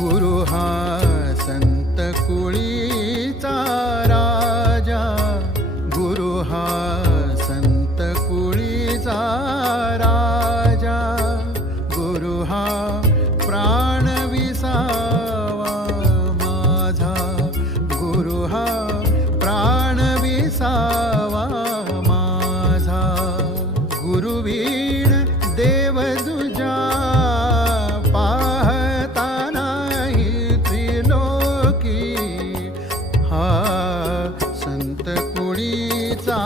गुरु हा संत कुळीचा राजा। गुरु हा संत कुळीचा राजा। गुरु हा प्राण विसावा माझा। गुरु हा प्राण विसावा माझा। गुरुवी की हा संत कुणीचा